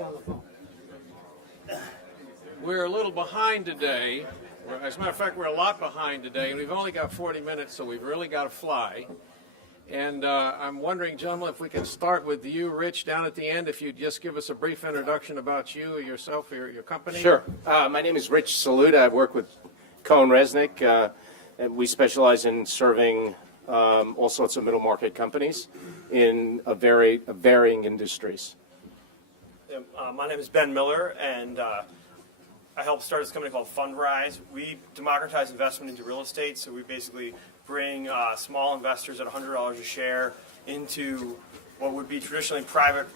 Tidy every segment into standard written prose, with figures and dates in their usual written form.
on the phone. We're a little behind today. As a matter of fact, we're a lot behind today, and we've only got 40 minutes, so we've really got to fly. And I'm wondering, gentlemen, if we can start with you, Rich, down at the end, if you'd just give us a brief introduction about you, yourself, your company. Sure. My name is Rich Saluda. I work with Cohn Reznick. And we specialize in serving all sorts of middle market companies in varying industries. My name is Ben Miller, and I helped start this company called Fundrise. We democratize investment into real estate, so we basically bring small investors at $100 a share into what would be traditionally private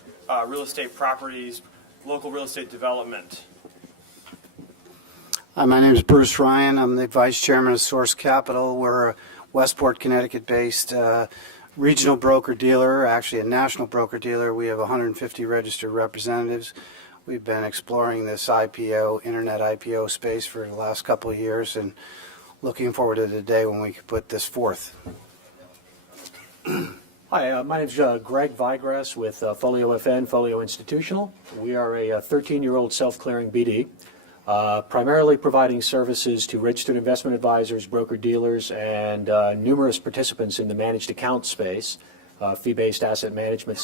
real estate properties, local real estate development. Hi, my name is Bruce Ryan. I'm the Vice Chairman of Source Capital. We're a Westport, Connecticut-based regional broker-dealer, actually a national broker-dealer. We have 150 registered representatives. We've been exploring this internet IPO space for the last couple of years and looking forward to the day when we can put this forth. Hi, my name is Greg Vigrass with Folio FN, Folio Institutional. We are a 13-year-old self-clearing BD, primarily providing services to registered investment advisors, broker-dealers, and numerous participants in the managed account space, fee-based asset management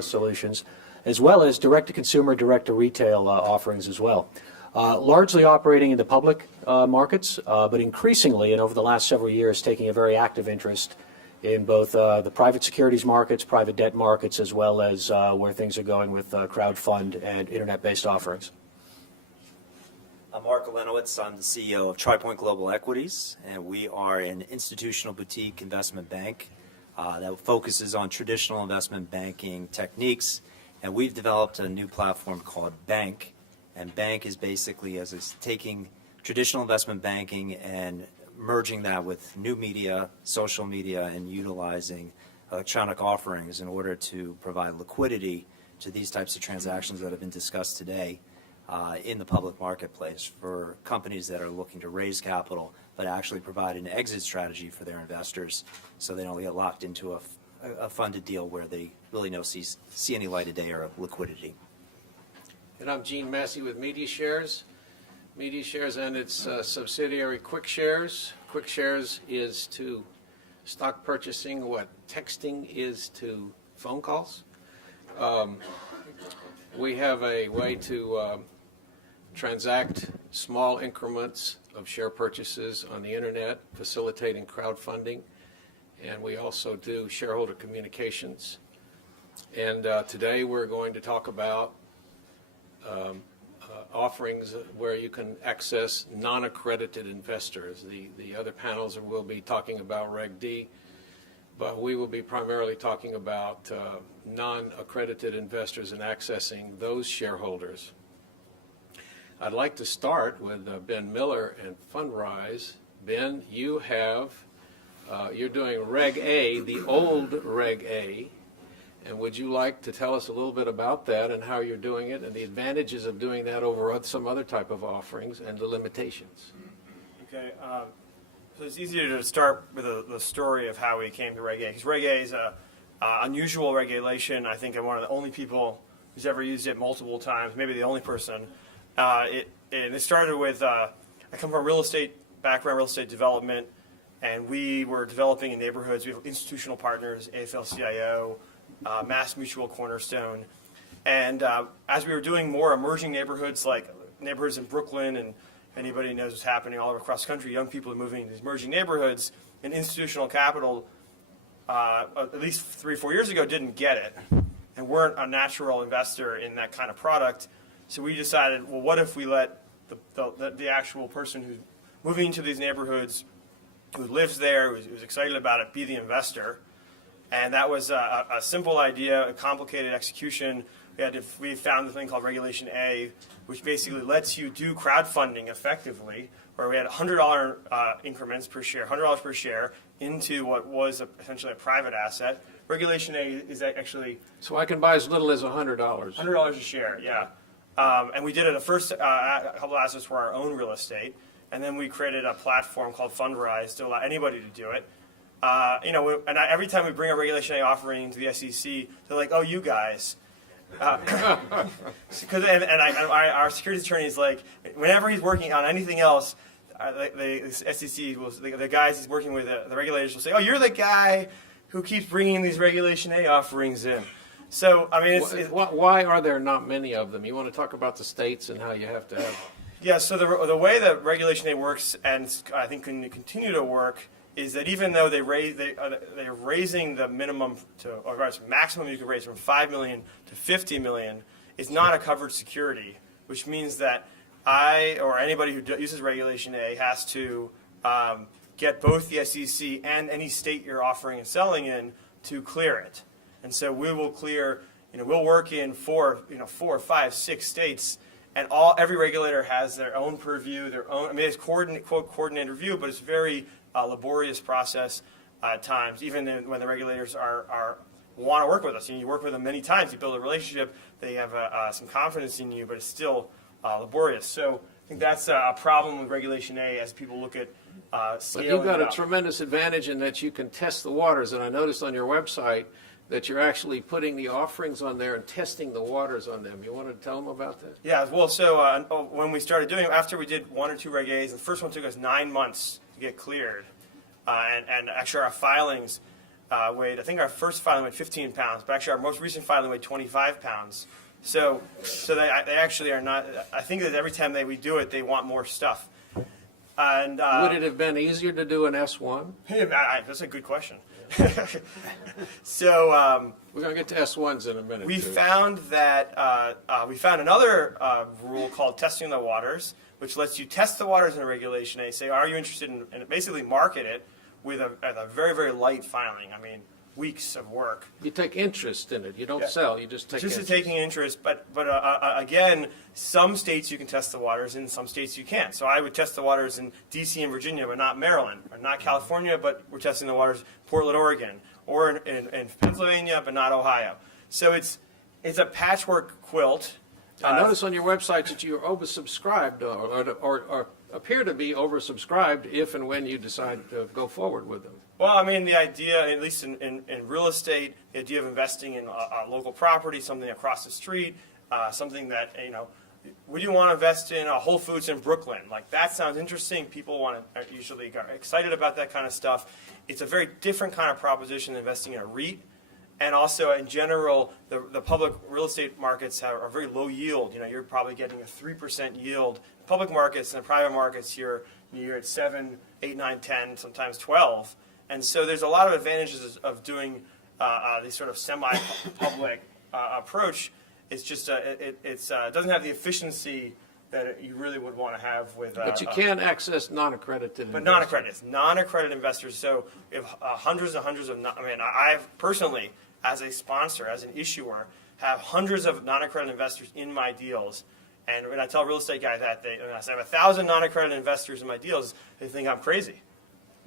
solutions, as well as direct-to-consumer, direct-to-retail offerings as well. Largely operating in the public markets, but increasingly, and over the last several years, taking a very active interest in both the private securities markets, private debt markets, as well as where things are going with crowdfund and internet-based offerings. I'm Mark Elenowitz. I'm the CEO of TriPoint Global Equities, and we are an institutional boutique investment bank that focuses on traditional investment banking techniques. And we've developed a new platform called Banq. And Banq is basically taking traditional investment banking and merging that with new media, social media, and utilizing electronic offerings in order to provide liquidity to these types of transactions that have been discussed today in the public marketplace for companies that are looking to raise capital but actually provide an exit strategy for their investors so they don't get locked into a funded deal where they really don't see any light of day or liquidity. And I'm Gene Massey with MediaShares. MediaShares and its subsidiary QuickShares. QuickShares is to stock purchasing what texting is to phone calls. We have a way to transact small increments of share purchases on the internet, facilitating crowdfunding, and we also do shareholder communications. And today we're going to talk about offerings where you can access non-accredited investors. The other panels will be talking about Reg D, but we will be primarily talking about non-accredited investors and accessing those shareholders. I'd like to start with Ben Miller and Fundrise. Ben, you have, you're doing Reg A, the old Reg A, and would you like to tell us a little bit about that and how you're doing it and the advantages of doing that over some other type of offerings and the limitations? Okay, so it's easier to start with the story of how we came to Reg A, because Reg A is an unusual regulation. I think I'm one of the only people who's ever used it multiple times, maybe the only person. It started with, I come from real estate background, real estate development, and we were developing in neighborhoods. We have institutional partners, AFL-CIO, Mass Mutual, Cornerstone, and as we were doing more emerging neighborhoods, like neighborhoods in Brooklyn, and anybody knows what's happening all across the country, young people are moving into these emerging neighborhoods, and institutional capital, at least 3 or 4 years ago, didn't get it, and weren't a natural investor in that kind of product. So we decided, well, what if we let the actual person who's moving into these neighborhoods, who lives there, who's excited about it, be the investor? And that was a simple idea, a complicated execution. We found the thing called Regulation A, which basically lets you do crowdfunding effectively, where we had $100 increments per share, $100 per share, into what was essentially a private asset. Regulation A is actually... So I can buy as little as $100. $100 a share, yeah. And we did it. The first couple of assets were our own real estate, and then we created a platform called Fundrise to allow anybody to do it. Every time we bring a Regulation A offering to the SEC, they're like, "Oh, you guys," Because our securities attorney is like, whenever he's working on anything else, the SEC will, the guys he's working with, the regulators will say, "Oh, you're the guy who keeps bringing these Regulation A offerings in." So I mean, Why are there not many of them? You want to talk about the states and how you have to have. yeah. So the way that Regulation A works, and I think can continue to work, is that even though they're raising the minimum or maximum you can raise from $5 million to $50 million, is not a covered security, which means that I or anybody who uses Regulation A has to get both the SEC and any state you're offering and selling in to clear it. And so we will clear. We'll work in 4, 5, 6 states, and every regulator has their own purview, their own. I mean, it's coordinated review, but it's very laborious process at times, even when the regulators want to work with us. You work with them many times, you build a relationship, they have some confidence in you, but it's still laborious. So I think that's a problem with Regulation A as people look at scaling. But you've got it a up. tremendous advantage in that you can test the waters, and I noticed on your website that you're actually putting the offerings on there and testing the waters on them. You want to tell them about that? Yeah, well, so when we started doing it, after we did 1 or 2 Reg A's, the first one took us 9 months to get cleared. And actually our filings weighed, I think our first filing weighed 15 pounds, but actually our most recent filing weighed 25 pounds. So they actually are not, I think that every time we do it, they want more stuff. And Would it have been easier to do an S1? That's a good question. So We're going to get to S1s in a minute. we too. found that we found another rule called testing the waters, which lets you test the waters in a Regulation A. Say, are you interested in, and basically market it with a very, very light filing. I mean, weeks of work. You take interest in it. You don't Yeah. sell. You just take Just interest. taking interest, but again, some states you can test the waters, in some states you can't. So I would test the waters in D.C. and Virginia, but not Maryland, or not California, but we're testing the waters in Portland, Oregon, or in Pennsylvania, but not Ohio. So it's a patchwork quilt. I notice on your website that you're oversubscribed or appear to be oversubscribed if and when you decide to go forward with them. Well, I mean, the idea, at least in real estate, the idea of investing in a local property, something across the street, something that, would you want to invest in a Whole Foods in Brooklyn? Like, that sounds interesting. People are usually excited about that kind of stuff. It's a very different kind of proposition than investing in a REIT. And also, in general, the public real estate markets are very low yield. You're probably getting a 3% yield. Public markets and the private markets, you're at 7, 8, 9, 10, sometimes 12. And so there's a lot of advantages of doing this sort of semi-public approach. It's just it doesn't have the efficiency that you really would want to have with. But you can access non-accredited. But non-accredited investors. So if hundreds and hundreds of, I've personally, as a sponsor, as an issuer, have hundreds of non-accredited investors in my deals. And when I tell real estate guys that, when I say I have 1,000 non-accredited investors in my deals, they think I'm crazy.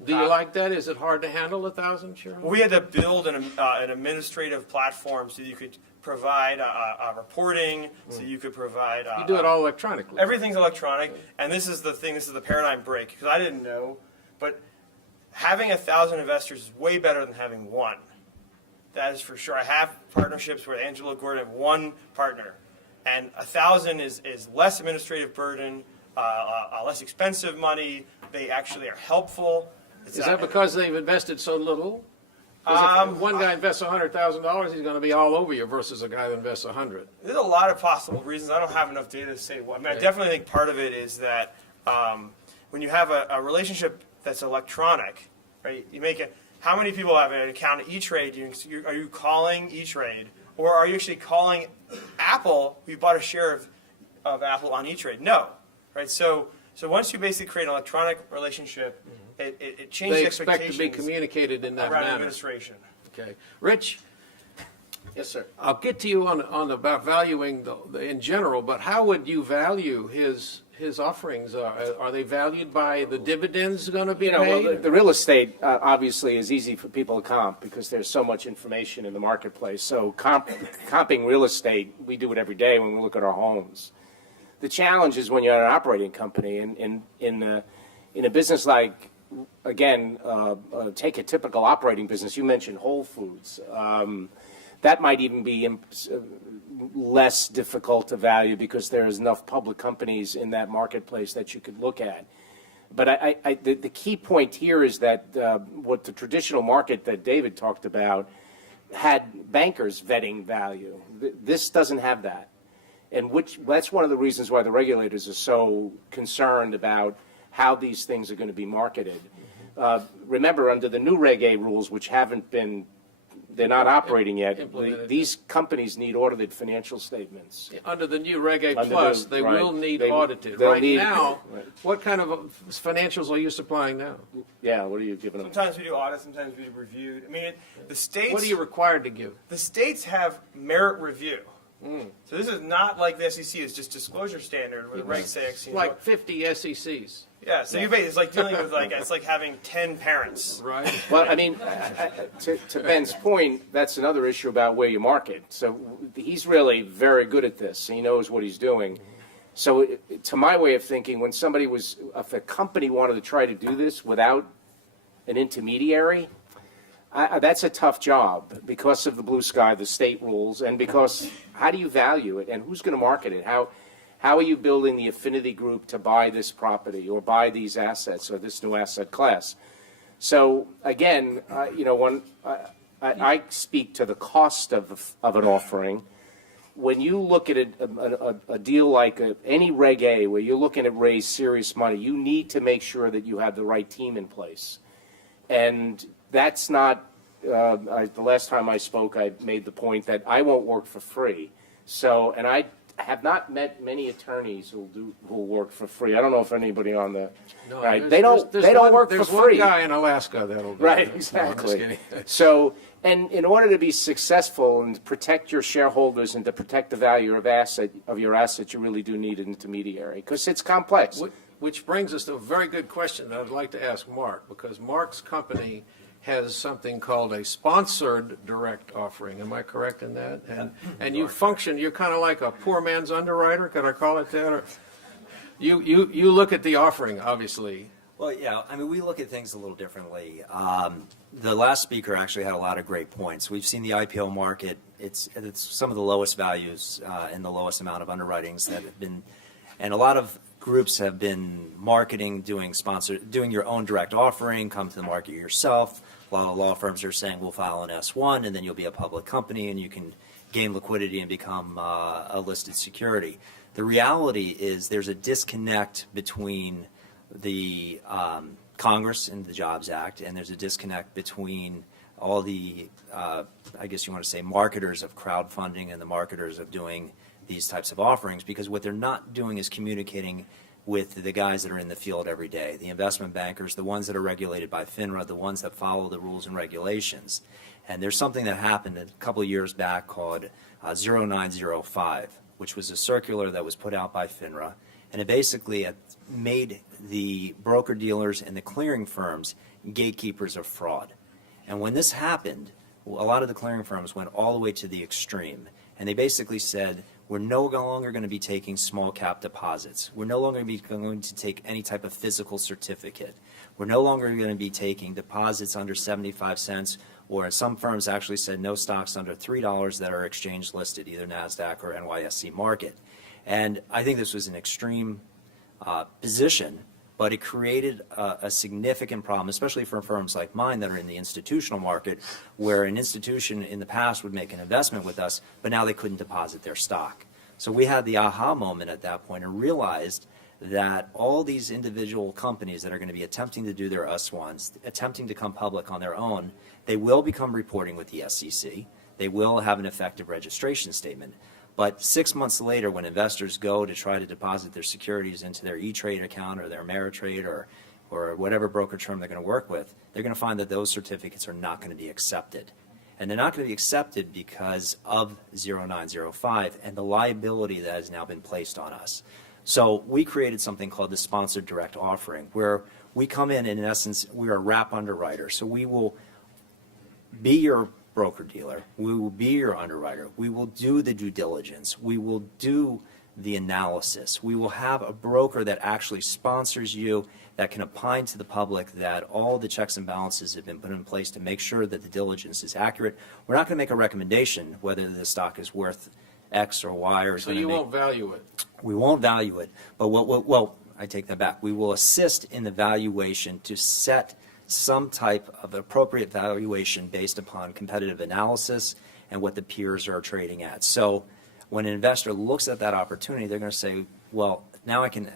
Do you like that? Is it hard to handle 1,000 shareholders? We had to build an administrative platform so you could provide reporting, so you could provide. You do it all electronically. Everything's electronic, and this is the thing. This is the paradigm break because I didn't know, but having 1,000 investors is way better than having one. That is for sure. I have partnerships where Angelo Gordon have one partner, and 1,000 is less administrative burden, less expensive money. They actually are helpful. Is that because they've invested so little? 'Cause if one guy invests $100,000, he's going to be all over you versus a guy that invests 100. There's a lot of possible reasons. I don't have enough data to say what. I definitely think part of it is that when you have a relationship that's electronic, right? You make it. How many people have an account at E-Trade? Are you calling E-Trade, or are you actually calling Apple? You bought a share of Apple on E-Trade. No, right? So once you basically create an electronic relationship, it changes They expectations expect to be communicated in that around manner. administration. Okay. Rich, Yes, sir. I'll get to you on about valuing in general, but how would you value his offerings? Are they valued by the dividends going to be paid? The real estate obviously is easy for people to comp because there's so much information in the marketplace. So comping real estate, we do it every day when we look at our homes. The challenge is when you're an operating company in a business like, again, take a typical operating business. You mentioned Whole Foods. that might even be less difficult to value because there's enough public companies in that marketplace that you could look at. But the key point here is that what the traditional market that David talked about had bankers vetting value. This doesn't have that. And that's one of the reasons why the regulators are so concerned about how these things are going to be marketed. Remember, under the new Reg A rules, which they're not operating yet, these companies need audited financial statements. Under the new Reg A Plus, they will need audited. They'll Right need- now, right. what kind of financials are you supplying now? Yeah, what are you giving them? Sometimes we do audits, sometimes we do reviewed. I mean, the states. What are you required to give? The states have merit review. So this is not like the SEC is just disclosure standard where the regs say X. Like 50 SECs, Yeah, so you basically, it's like dealing with it's like having 10 parents. right? Well, I mean, to Ben's point, that's another issue about where you market. So he's really very good at this. He knows what he's doing. So to my way of thinking, if a company wanted to try to do this without an intermediary, that's a tough job because of the blue sky, the state rules, and because how do you value it and who's going to market it? How are you building the affinity group to buy this property or buy these assets or this new asset class? So again, when I speak to the cost of an offering, when you look at a deal like any Reg A where you're looking at raise serious money, you need to make sure that you have the right team in place. And that's not, the last time I spoke, I made the point that I won't work for free. So, and I have not met many attorneys who'll work for free. I don't know if anybody on the, No, right, there's- they don't work for There's free. one guy in Alaska that'll do Right, it. exactly. No, I'm just kidding. So, and in order to be successful and protect your shareholders and to protect the value of your asset, you really do need an intermediary because it's complex. Which brings us to a very good question that I'd like to ask Mark, because Mark's company has something called a sponsored direct offering. Am I correct in that? And you function, you're kind of like a poor man's underwriter, could I call it that? Or you look at the offering, obviously. Well, yeah, I mean, we look at things a little differently. The last speaker actually had a lot of great points. We've seen the IPO market, it's some of the lowest values and the lowest amount of underwritings that have been, and a lot of groups have been marketing, doing your own direct offering, come to the market yourself. A lot of law firms are saying we'll file an S1 and then you'll be a public company and you can gain liquidity and become a listed security. The reality is there's a disconnect between the Congress and the Jobs Act, and there's a disconnect between all the, I guess you want to say, marketers of crowdfunding and the marketers of doing these types of offerings, because what they're not doing is communicating with the guys that are in the field every day, the investment bankers, the ones that are regulated by FINRA, the ones that follow the rules and regulations. And there's something that happened a couple of years back called 0905, which was a circular that was put out by FINRA, and it basically made the broker-dealers and the clearing firms gatekeepers of fraud. And when this happened, a lot of the clearing firms went all the way to the extreme, and they basically said, we're no longer going to be taking small cap deposits. We're no longer going to take any type of physical certificate. We're no longer going to be taking deposits under 75 cents, or some firms actually said no stocks under $3 that are exchange listed, either NASDAQ or NYSE market. And I think this was an extreme position, but it created a significant problem, especially for firms like mine that are in the institutional market, where an institution in the past would make an investment with us, but now they couldn't deposit their stock. So we had the aha moment at that point and realized that all these individual companies that are going to be attempting to do their S1s, attempting to come public on their own, they will become reporting with the SEC. They will have an effective registration statement. But 6 months later, when investors go to try to deposit their securities into their E-Trade account or their Ameritrade or whatever broker term they're going to work with, they're going to find that those certificates are not going to be accepted. And they're not going to be accepted because of 0905 and the liability that has now been placed on us. So we created something called the sponsored direct offering, where we come in essence, we're a wrap underwriter. So we will be your broker dealer, we will be your underwriter, we will do the due diligence, we will do the analysis. We will have a broker that actually sponsors you, that can opine to the public that all the checks and balances have been put in place to make sure that the diligence is accurate. We're not going to make a recommendation whether the stock is worth X or Y or So you won't value it. we won't value it, but well, I take that back. We will assist in the valuation to set some type of appropriate valuation based upon competitive analysis and what the peers are trading at. So when an investor looks at that opportunity, they're going to say, well, now I can,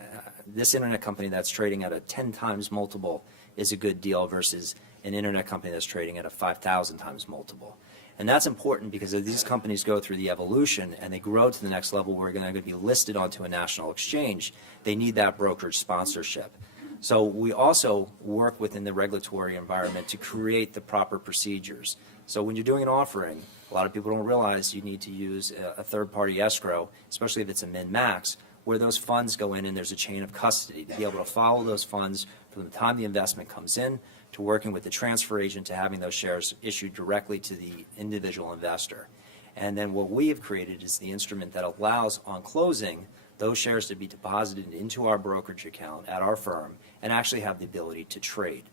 this internet company that's trading at a 10 times multiple is a good deal versus an internet company that's trading at a 5,000 times multiple. And that's important because as these companies go through the evolution and they grow to the next level where they're going to be listed onto a national exchange, they need that brokerage sponsorship. So we also work within the regulatory environment to create the proper procedures. So when you're doing an offering, a lot of people don't realize you need to use a third-party escrow, especially if it's a min-max, where those funds go in and there's a chain of custody to be able to follow those funds from the time the investment comes in to working with the transfer agent to having those shares issued directly to the individual investor. And then what we have created is the instrument that allows, on closing, those shares to be deposited into our brokerage account at our firm and actually have the ability to trade.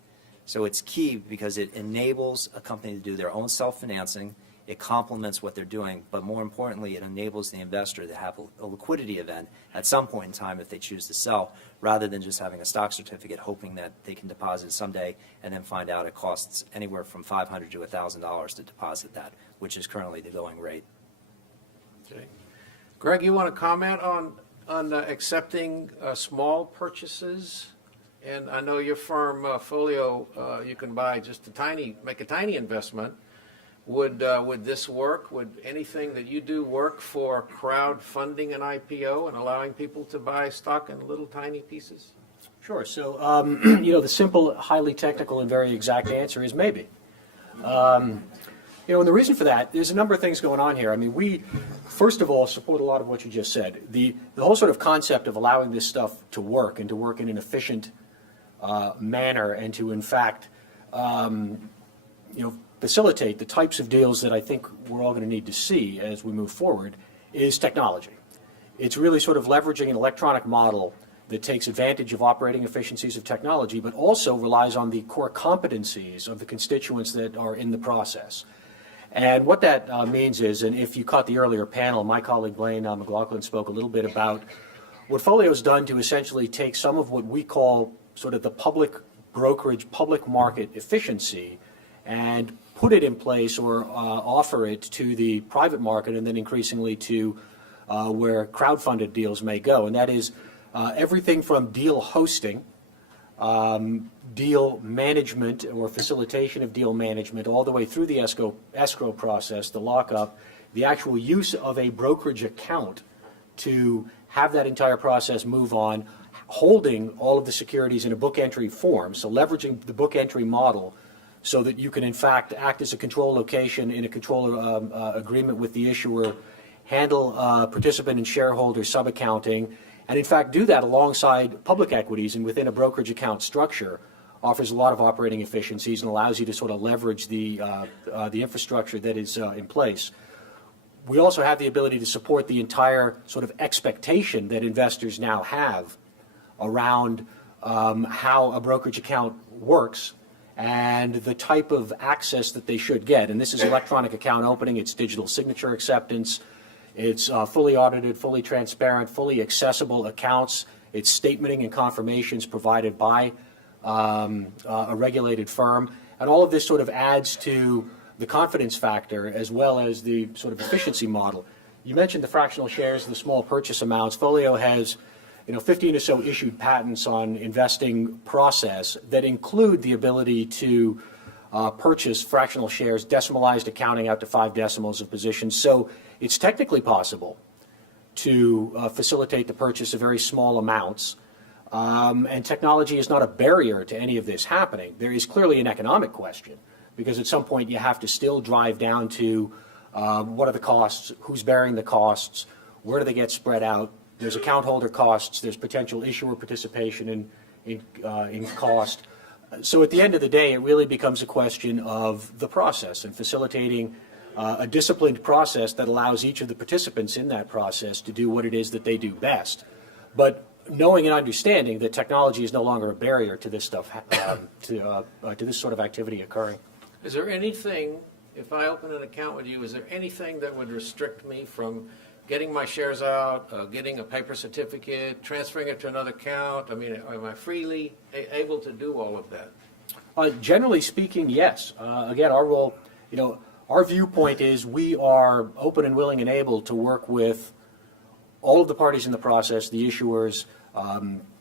So it's key because it enables a company to do their own self-financing, it complements what they're doing, but more importantly, it enables the investor to have a liquidity event at some point in time if they choose to sell, rather than just having a stock certificate hoping that they can deposit someday and then find out it costs anywhere from $500 to $1,000 to deposit that, which is currently the going rate. Okay. Greg, you want to comment on accepting small purchases? And I know your firm, Folio, you can buy just make a tiny investment. Would this work? Would anything that you do work for crowdfunding an IPO and allowing people to buy stock in little tiny pieces? Sure. So, the simple, highly technical, and very exact answer is maybe. And the reason for that, there's a number of things going on here. I mean, we, first of all, support a lot of what you just said. The whole sort of concept of allowing this stuff to work and to work in an efficient manner and to, in fact, facilitate the types of deals that I think we're all going to need to see as we move forward is technology. It's really sort of leveraging an electronic model that takes advantage of operating efficiencies of technology, but also relies on the core competencies of the constituents that are in the process. And what that means is, and if you caught the earlier panel, my colleague Blaine McLaughlin spoke a little bit about what Folio's done to essentially take some of what we call sort of the public brokerage, public market efficiency and put it in place or offer it to the private market and then increasingly to where crowdfunded deals may go. And that is everything from deal hosting, deal management or facilitation of deal management, all the way through the escrow process, the lockup, the actual use of a brokerage account to have that entire process move on, holding all of the securities in a book entry form, so leveraging the book entry model so that you can, in fact, act as a control location in a control agreement with the issuer, handle participant and shareholder sub-accounting, and in fact do that alongside public equities and within a brokerage account structure offers a lot of operating efficiencies and allows you to sort of leverage the infrastructure that is in place. We also have the ability to support the entire sort of expectation that investors now have around how a brokerage account works and the type of access that they should get. And this is electronic account opening, it's digital signature acceptance, it's fully audited, fully transparent, fully accessible accounts, it's statementing and confirmations provided by a regulated firm. And all of this sort of adds to the confidence factor as well as the sort of efficiency model. You mentioned the fractional shares, the small purchase amounts. Folio has 15 or so issued patents on investing process that include the ability to purchase fractional shares, decimalized accounting out to 5 decimals of positions. So it's technically possible to facilitate the purchase of very small amounts. And technology is not a barrier to any of this happening. There is clearly an economic question because at some point you have to still drive down to what are the costs, who's bearing the costs, where do they get spread out. There's account holder costs, there's potential issuer participation in cost. So at the end of the day, it really becomes a question of the process and facilitating a disciplined process that allows each of the participants in that process to do what it is that they do best. But knowing and understanding that technology is no longer a barrier to this stuff, to this sort of activity occurring. Is there anything, if I open an account with you, is there anything that would restrict me from getting my shares out, getting a paper certificate, transferring it to another account? I mean, am I freely able to do all of that? Generally speaking, yes. Again, our role, our viewpoint is we are open and willing and able to work with all of the parties in the process, the issuers,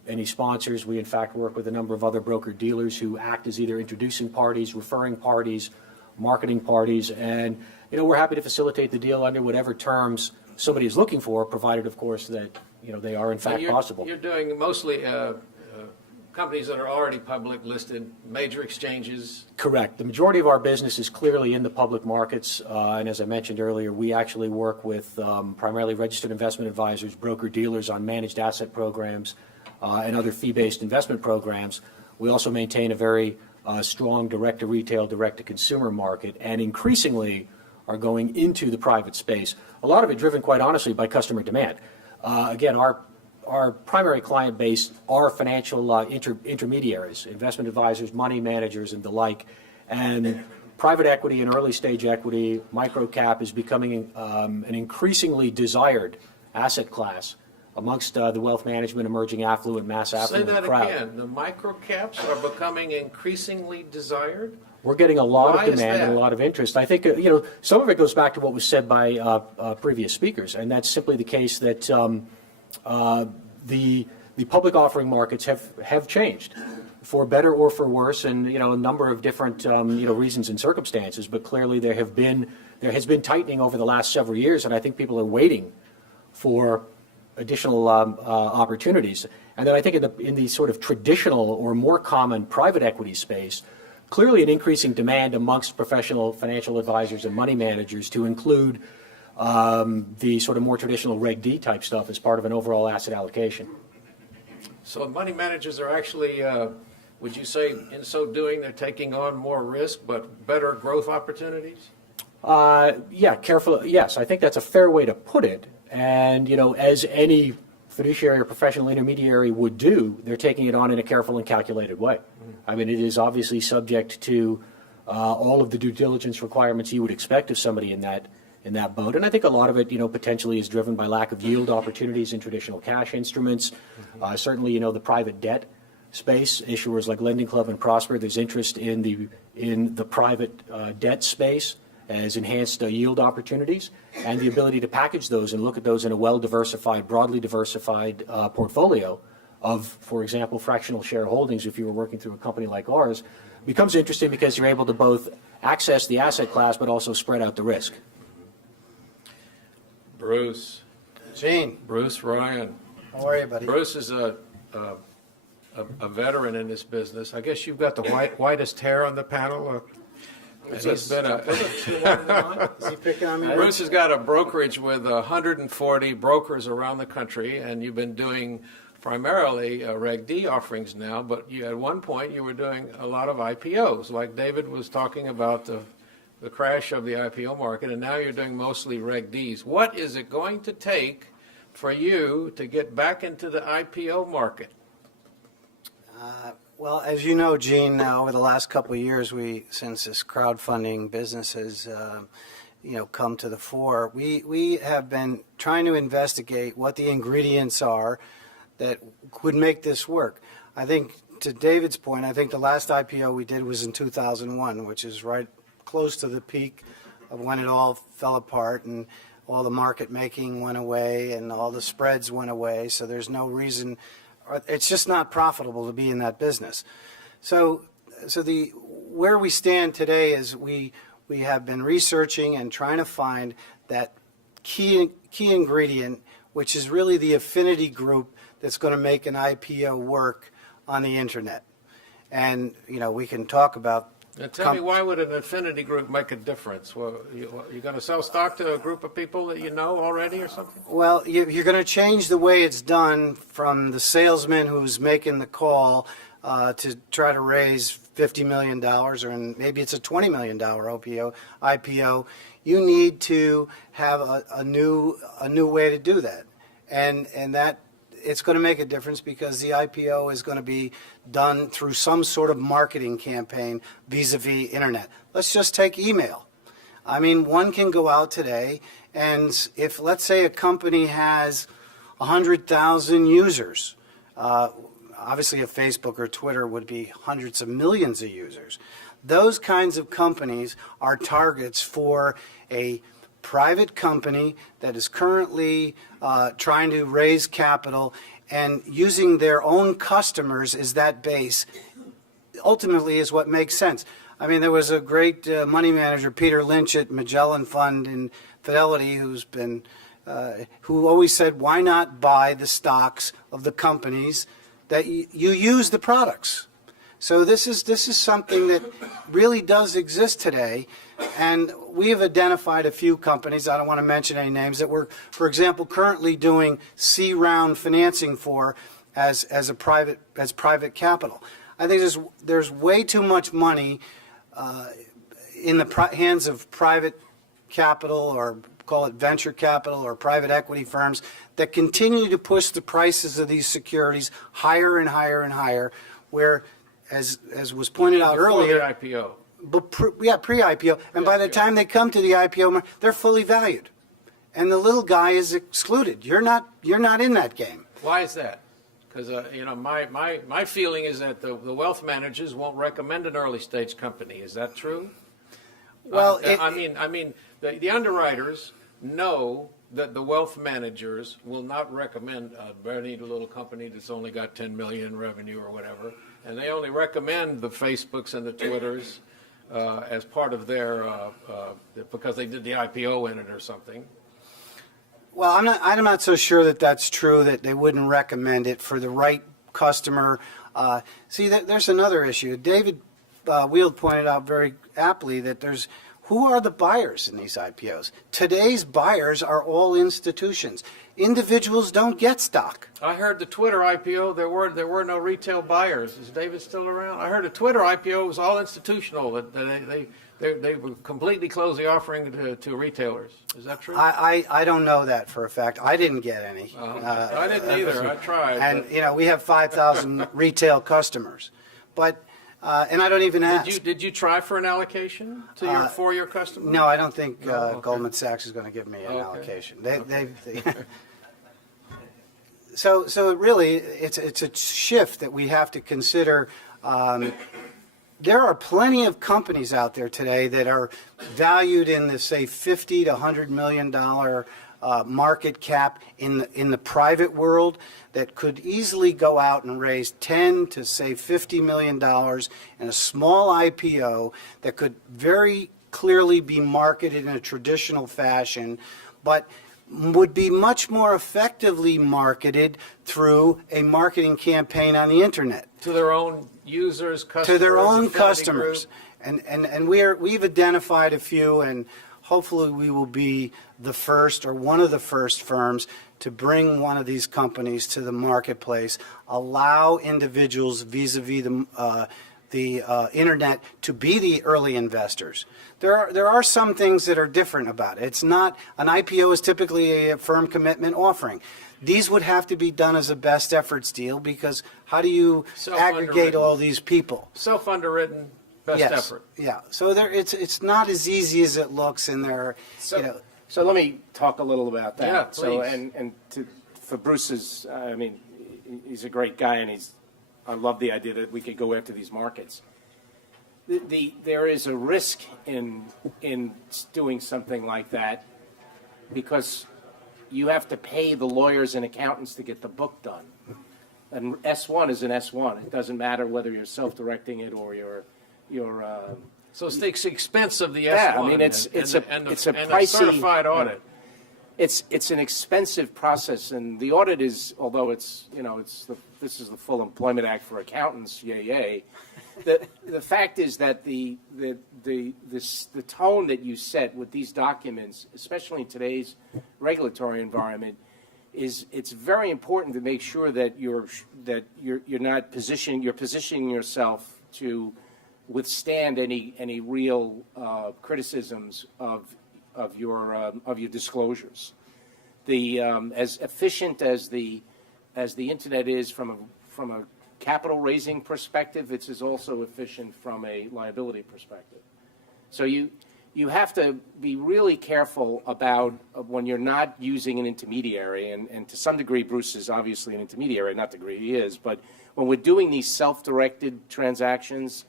any sponsors. We, in fact, work with a number of other broker-dealers who act as either introducing parties, referring parties, marketing parties, and, we're happy to facilitate the deal under whatever terms somebody is looking for, provided, of course, that, they are, in fact, possible. You're doing mostly companies that are already public listed, major exchanges. Correct. The majority of our business is clearly in the public markets, and as I mentioned earlier, we actually work with primarily registered investment advisors, broker-dealers on managed asset programs and other fee-based investment programs. We also maintain a very strong direct-to-retail, direct-to-consumer market, and increasingly are going into the private space, a lot of it driven, quite honestly, by customer demand. Again, our primary client base are financial intermediaries, investment advisors, money managers, and the like. And private equity and early stage equity, microcap, is becoming an increasingly desired asset class amongst the wealth management, emerging affluent, mass affluent Say that crowd. again. The microcaps are becoming increasingly desired? We're getting a lot Why of is demand and a that? lot of interest. I think, some of it goes back to what was said by previous speakers, and that's simply the case that the public offering markets have changed, for better or for worse, and a number of different reasons and circumstances. But clearly there has been tightening over the last several years, and I think people are waiting for additional opportunities. And then I think in the sort of traditional or more common private equity space, clearly an increasing demand amongst professional financial advisors and money managers to include the sort of more traditional Reg D type stuff as part of an overall asset allocation. So money managers are actually, would you say, in so doing, they're taking on more risk but better growth opportunities? Yes, I think that's a fair way to put it. And, as any fiduciary or professional intermediary would do, they're taking it on in a careful and calculated way. I mean, it is obviously subject to all of the due diligence requirements you would expect of somebody in that boat. And I think a lot of it, potentially is driven by lack of yield opportunities in traditional cash instruments. Certainly, the private debt space, issuers like Lending Club and Prosper, there's interest in the private debt space as enhanced yield opportunities, and the ability to package those and look at those in a well-diversified, broadly diversified portfolio of, for example, fractional shareholdings, if you were working through a company like ours, becomes interesting because you're able to both access the asset class but also spread out the risk. Bruce. Gene, Bruce Ryan. how are you, buddy? Bruce is a veteran in this business. I guess you've got the whitest hair on the panel. And he's been Is he picking on me? Bruce has got a brokerage with 140 brokers around the country, and you've been doing primarily Reg D offerings now, but at one point you were doing a lot of IPOs, like David was talking about the crash of the IPO market, and now you're doing mostly Reg Ds. What is it going to take for you to get back into the IPO market? Well, as you know, Gene, over the last couple of years, since this crowdfunding business has, come to the fore, we have been trying to investigate what the ingredients are that would make this work. I think, to David's point, I think the last IPO we did was in 2001, which is right close to the peak of when it all fell apart and all the market making went away and all the spreads went away. So there's no reason. It's just not profitable to be in that business. So where we stand today is we have been researching and trying to find that key ingredient, which is really the affinity group that's going to make an IPO work on the internet. And we can talk about. Now tell me, why would an affinity group make a difference? Well, you going to sell stock to a group of people that you know already or something? Well, you're going to change the way it's done from the salesman who's making the call to try to raise $50 million, or maybe it's a $20 million IPO, you need to have a new way to do that. And that it's going to make a difference because the IPO is going to be done through some sort of marketing campaign vis-a-vis internet. Let's just take email. I mean, one can go out today, and if, let's say, a company has 100,000 users, obviously a Facebook or Twitter would be hundreds of millions of users. Those kinds of companies are targets for a private company that is currently trying to raise capital, and using their own customers as that base ultimately is what makes sense. I mean, there was a great money manager, Peter Lynch at Magellan Fund in Fidelity, who always said, why not buy the stocks of the companies that you use the products? So this is something that really does exist today, and we have identified a few companies, I don't want to mention any names, that we're, for example, currently doing C-round financing for as private capital. I think there's way too much money in the hands of private capital, or call it venture capital, or private equity firms that continue to push the prices of these securities higher and higher and higher, where, as was pointed out earlier, IPO. But pre-IPO, and by the time they come to the IPO, they're fully valued, and the little guy is excluded. You're not in that game. Why is that? Because my feeling is that the wealth managers won't recommend an early stage company. Is that true? Well, the underwriters know that the wealth managers will not recommend a very little company that's only got 10 million in revenue or whatever, and they only recommend the Facebooks and the Twitters as part of their because they did the IPO in it or something. Well, I'm not so sure that that's true, that they wouldn't recommend it for the right customer. See, there's another issue. David Wield pointed out very aptly that who are the buyers in these IPOs? Today's buyers are all institutions. Individuals don't get stock. I heard the Twitter IPO, there were no retail buyers. Is David still around? I heard a Twitter IPO was all institutional. That they would completely close the offering to retailers. Is that true? I don't know that for a fact. I didn't get any. I didn't either. I tried. And we have 5,000 retail customers, but and I don't even ask. Did you try for an allocation for your customers? No, I don't think Okay. Goldman Sachs is going to give me an Okay. allocation. So it really, it's a shift that we have to consider. There are plenty of companies out there today that are valued in the, say, $50 to $100 million market cap in the private world that could easily go out and raise 10 to, say, $50 million in a small IPO that could very clearly be marketed in a traditional fashion, but would be much more effectively marketed through a marketing campaign on the internet. To their own users, customers? To their own affinity customers. group? And we've identified a few, and hopefully we will be the first or one of the first firms to bring one of these companies to the marketplace, allow individuals vis-a-vis the internet to be the early investors. There are some things that are different about it. It's not, an IPO is typically a firm commitment offering. These would have to be done as a best efforts deal, because how do you aggregate all these people? Self-underwritten, best effort. Yeah. So it's not as easy as it looks, and So let me talk a little about that. Yeah, please. So for Bruce's, he's a great guy, and I love the idea that we could go after these markets. There is a risk in doing something like that, because you have to pay the lawyers and accountants to get the book done. And S1 is an S1. It doesn't matter whether you're self-directing it or you're So it's the expense of the S1. Yeah, I mean, it's a pricey certified audit. It's an expensive process, and the audit is, although this is the Full Employment Act for accountants, yay. The fact is that the tone that you set with these documents, especially in today's regulatory environment, it's very important to make sure that you're not positioning yourself to withstand any real criticisms of your disclosures. As efficient as the internet is from a capital raising perspective, it's also efficient from a liability perspective. So you have to be really careful about when you're not using an intermediary, and to some degree Bruce is obviously an intermediary, not to degree he is, but when we're doing these self-directed transactions,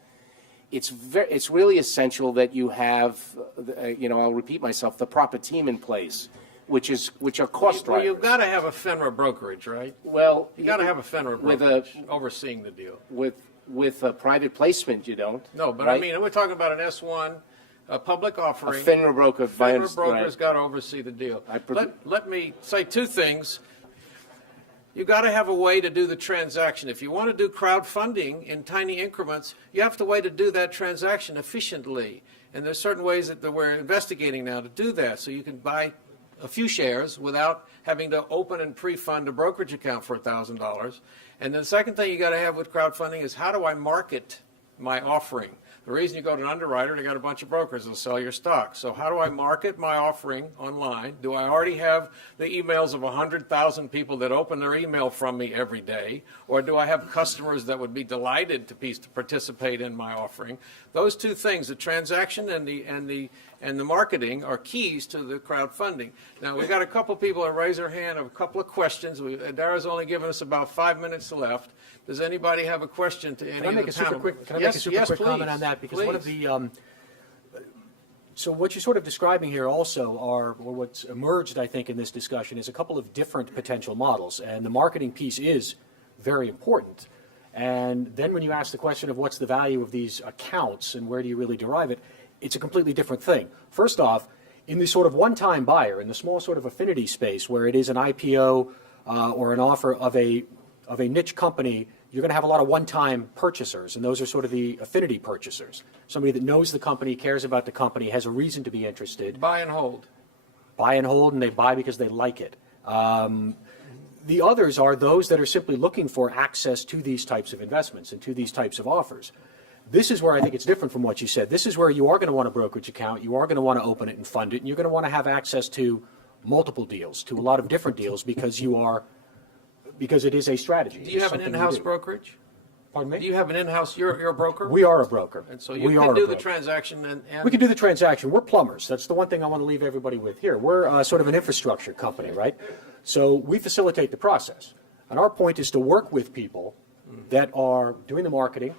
it's really essential that you have, I'll repeat myself, the proper team in place, which are cost drivers. Well, you've got to have a FINRA brokerage, right? Well, You got to have a FINRA brokerage overseeing the deal. With a private placement, you don't. No, but right? I mean, we're talking about an S1, a public offering. A FINRA broker. FINRA broker's got to oversee the deal. Let Let me say two things. You've got to have a way to do the transaction. If you want to do crowdfunding in tiny increments, you have to way to do that transaction efficiently. And there's certain ways that we're investigating now to do that. So you can buy a few shares without having to open and pre-fund a brokerage account for $1,000. And then the second thing you got to have with crowdfunding is, how do I market my offering? The reason you go to an underwriter, they got a bunch of brokers that'll sell your stock. So how do I market my offering online? Do I already have the emails of 100,000 people that open their email from me every day? Or do I have customers that would be delighted to participate in my offering? Those two things, the transaction and the marketing, are keys to the crowdfunding. Now, we've got a couple people that raise their hand of a couple of questions. Dara's only given us about 5 minutes left. Does anybody have a question to any of the panel? Can I make a super quick comment on that? Because one of the so what you're sort of describing here also or what's emerged, I think, in this discussion is a couple of different potential models, and the marketing piece is very important. And then when you ask the question of what's the value of these accounts and where do you really derive it, it's a completely different thing. First off, in the sort of one-time buyer, in the small sort of affinity space where it is an IPO or an offer of a niche company, you're going to have a lot of one-time purchasers, and those are sort of the affinity purchasers. Somebody that knows the company, cares about the company, has a reason to be interested. Buy and hold. Buy and hold, and they buy because they like it. The others are those that are simply looking for access to these types of investments and to these types of offers. This is where I think it's different from what you said. This is where you are going to want a brokerage account, you are going to want to open it and fund it, and you're going to want to have access to multiple deals, to a lot of different deals, because it is a strategy. Do you have an in-house brokerage? Pardon me? Do you have an in-house, you're a broker? We are a broker. And so you can do the transaction and We can do the transaction. We're plumbers. That's the one thing I want to leave everybody with here. We're sort of an infrastructure company, right? So we facilitate the process. And our point is to work with people that are doing the marketing,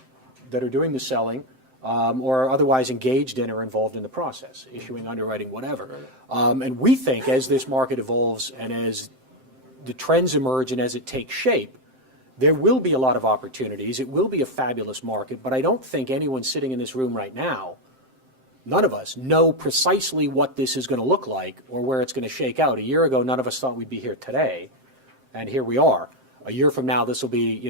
that are doing the selling, or are otherwise engaged in or involved in the process, issuing, underwriting, whatever. And we think as this market evolves and as the trends emerge and as it takes shape, there will be a lot of opportunities. It will be a fabulous market, but I don't think anyone sitting in this room right now, none of us, know precisely what this is going to look like or where it's going to shake out. A year ago, none of us thought we'd be here today, and here we are. A year from now, this will be,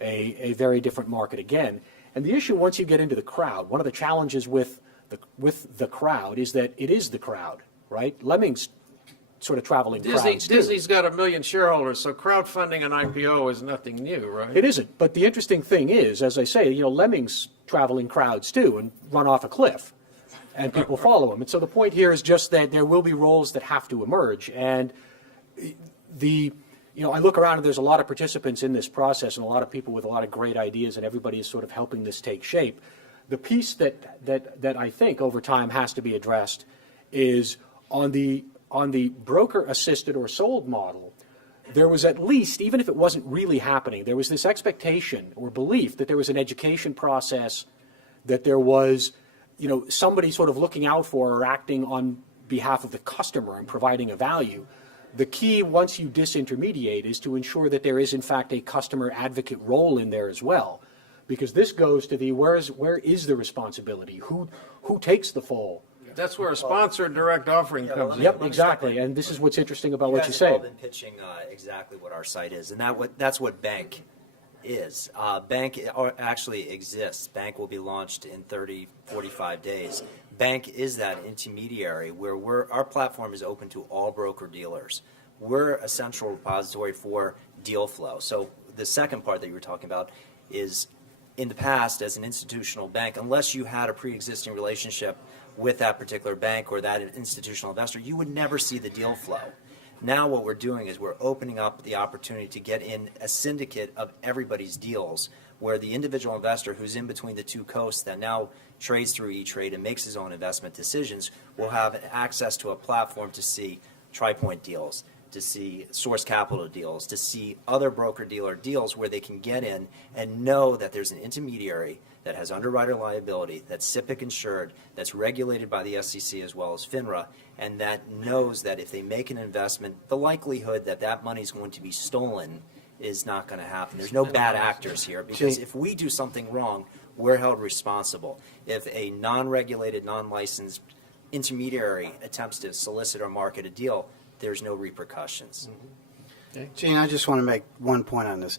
a very different market again. And the issue, once you get into the crowd, one of the challenges with the crowd is that it is the crowd, right? Lemmings sort of traveling crowds. Disney's got 1 million shareholders, so crowdfunding an IPO is nothing new, right? It isn't. But the interesting thing is, as I say, lemmings traveling crowds too and run off a cliff, and people follow them. And so the point here is just that there will be roles that have to emerge. And I look around and there's a lot of participants in this process and a lot of people with a lot of great ideas, and everybody is sort of helping this take shape. The piece that I think over time has to be addressed is on the broker-assisted or sold model, there was at least, even if it wasn't really happening, there was this expectation or belief that there was an education process, that there was, somebody sort of looking out for or acting on behalf of the customer and providing a value. The key, once you disintermediate, is to ensure that there is, in fact, a customer advocate role in there as well. Because this goes to the where is the responsibility? Who takes the fall? That's where a sponsored direct offering comes in. Yep, exactly. And this is what's interesting about what you guys have all say. been pitching exactly what our site is, and that's what Banq is. Banq actually exists. Banq will be launched in 30, 45 days. Banq is that intermediary where our platform is open to all broker-dealers. We're a central repository for deal flow. So the second part that you were talking about is in the past, as an institutional bank, unless you had a pre-existing relationship with that particular bank or that institutional investor, you would never see the deal flow. Now what we're doing is we're opening up the opportunity to get in a syndicate of everybody's deals, where the individual investor who's in between the two coasts that now trades through E-Trade and makes his own investment decisions will have access to a platform to see TriPoint deals, to see Source Capital deals, to see other broker-dealer deals where they can get in and know that there's an intermediary that has underwriter liability, that's SIPC insured, that's regulated by the SEC as well as FINRA, and that knows that if they make an investment, the likelihood that that money is going to be stolen is not going to happen. There's no bad actors here, because if we do something wrong, we're held responsible. If a non-regulated, non-licensed intermediary attempts to solicit or market a deal, there's no repercussions. Gene, I just want to make one point on this.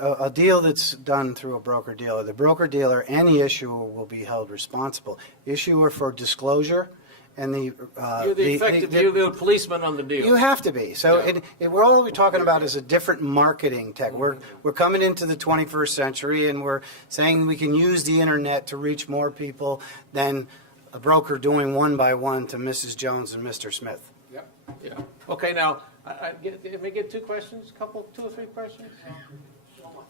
A deal that's done through a broker-dealer, the broker-dealer and the issuer will be held responsible. Issuer for disclosure, and You're the policeman on the deal. you have to be. So Yeah. we're all we're talking about is a different marketing tech. We're coming into the 21st century, and we're saying we can use the internet to reach more people than a broker doing one by one to Mrs. Jones and Mr. Smith. Yep. Yeah. Okay, now, let me get two questions, two or three questions?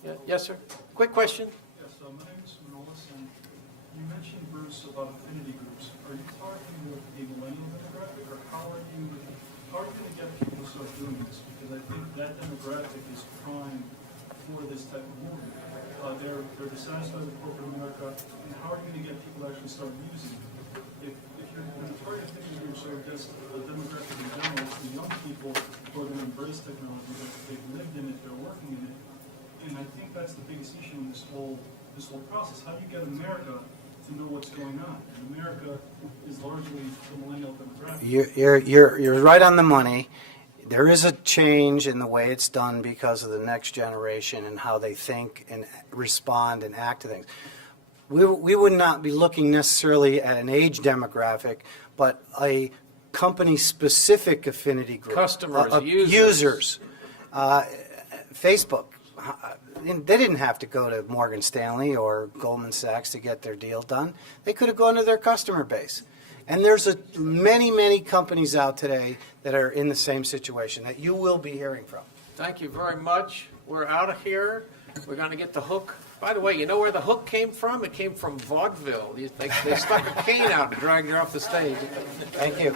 Yeah. Yes, sir. Quick question. Yes, my name is Manolis, and you mentioned, Bruce, about affinity groups. Are you talking with a millennial demographic, or how are you going to get people to start doing this? Because I think that demographic is prime for this type of movement. They're dissatisfied with corporate America, and how are you going to get people to actually start using it? If you're going to target affinity groups, or just a demographic in general, it's the young people who are going to embrace technology, that they've lived in it, they're working in it. And I think that's the biggest issue in this whole process. How do you get America to know what's going on? And America is largely the millennial demographic. You're right on the money. There is a change in the way it's done because of the next generation and how they think and respond and act to things. We would not be looking necessarily at an age demographic, but a company-specific affinity group. Customers, users. Facebook. They didn't have to go to Morgan Stanley or Goldman Sachs to get their deal done. They could have gone to their customer base. And there's many companies out today that are in the same situation that you will be hearing from. Thank you very much. We're out of here. We're going to get the hook. By the way, you know where the hook came from? It came from vaudeville. They stuck a cane out and dragged her off the stage. Thank you.